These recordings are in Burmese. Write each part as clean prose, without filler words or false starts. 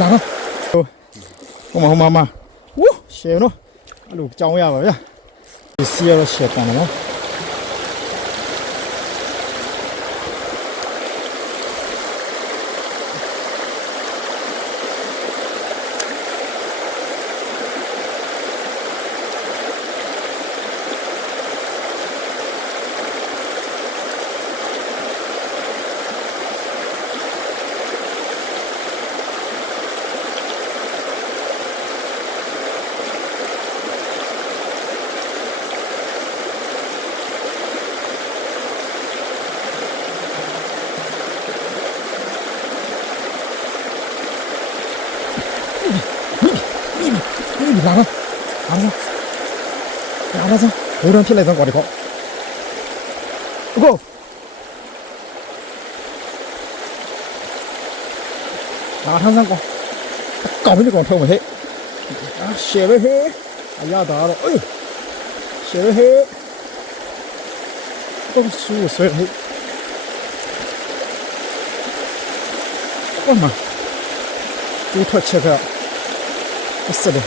လာပါဟိုမှာဝူးရှယ်နော်အဲ့လိုကြောင်းရပါဗျာဒီစီရရှယ်တန်နော် လာပါစမ်းဘိုးတော်ဖြစ်လိုက်စမ်းကွာဒီကောအခုလာထမ်းစမ်းကွာကောင်းပြီကောင်ထုံးမယ်ဟဲ့ရှယ်ပဲဟဲ့အရတာတော့အေးရှယ်ပဲဟဲ့တော့ဆူဆွဲဟဲ့ကွာမဒီထွက်ချက်ကအစတယ်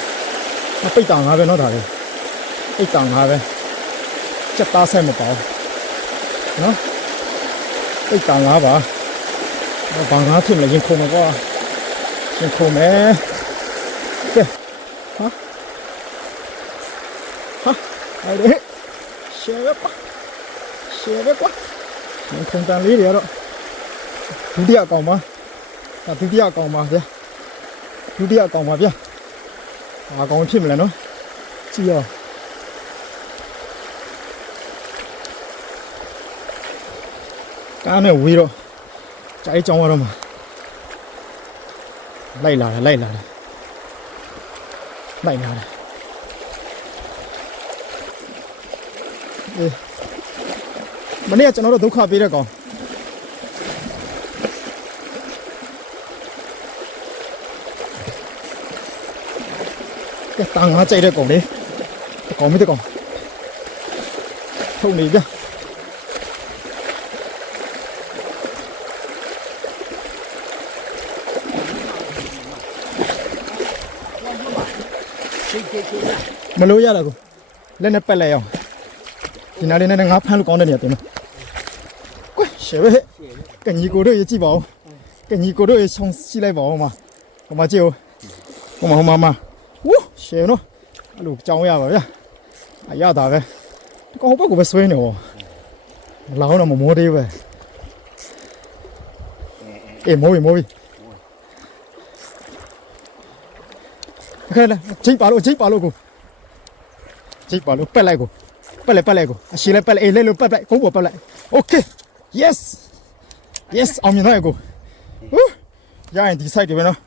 မပိတ်တောင်ငါပဲเนาะဒါလေပိတ်တောင်ငါပဲစက်သားဆိုင်မပေါ့เนาะပိတ်တောင်ငါပါဘာငါဖြစ်မလဲရင်ခုံမကွာရင်ခုံမယ်ကဲဟာအဲ့ဒီရှယ်ပဲကွာရင်ခုံတန်လေးတွေကတော့ဒုတိယအကောင်ပါဒါဒုတိယအကောင်ပါဗျာဒုတိယအကောင်ပါဗျာအကောင်ဖြစ်မလဲနော်ကြည့်ရောကားနဲ့ဝေးတော့ကြိုက်ကြောင်းရတော့မှာလိုက်လာတယ်မနေ့ကကျွန်တော်တို့ဒုက္ခပေးတဲ့ကောင်တန်ငါကြိုက်တဲ့ကောင်လေးတကောင်ထုံနေပြမလို့ရတာကိုလက်နဲ့ပက်လိုက်အောင်ဒီနားလေးနဲ့ငါဖမ်းလို့ကောင်းတဲ့နေရာတင်မယ်ကွရှယ်ပဲကညီကိုတို့ရကြည့်ပါဦးကညီကိုတို့ရချုံကြည့်လိုက်ပါဦးမှာဟိုမှာကြည့်ဦးဟိုမှာဝူးရှယ်နော်အဲ့လိုကြောင်းရပါဗျာအရတာပဲဒီကောင်ဘက်ကပဲဆွဲနေဟောလောင်းတော့မမိုးသေးပဲအေးမိုးပြီခဲလာချိန်ပါလို့ကိုချိန်ပါလို့ပက်လိုက်ကိုအရှိလိုက်ပက်လိုက်အေးလဲလို့ပက်ကုန်းပေါ်ပက်လိုက်โอเค yes အောင်မြင်တော့ကိုဟူးရရင်ဒီ site တွေပဲနော်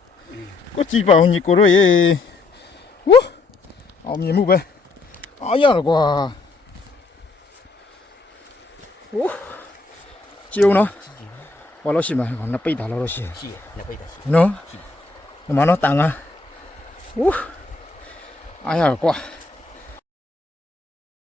ကိုကြည့်ပါဦးညီကိုတို့ရေဝူးအောင်မြင်မှုပဲအားရတော့ကွာဝူးကြည့်ဦးနော်ဘာလို့ရှိမှာနှစ်ပိတ်တာလို့ရှိရနှစ်ပိတ်တာရှိနော်ဒီမှာတော့တန်ကဝူးအားရတော့ကွာ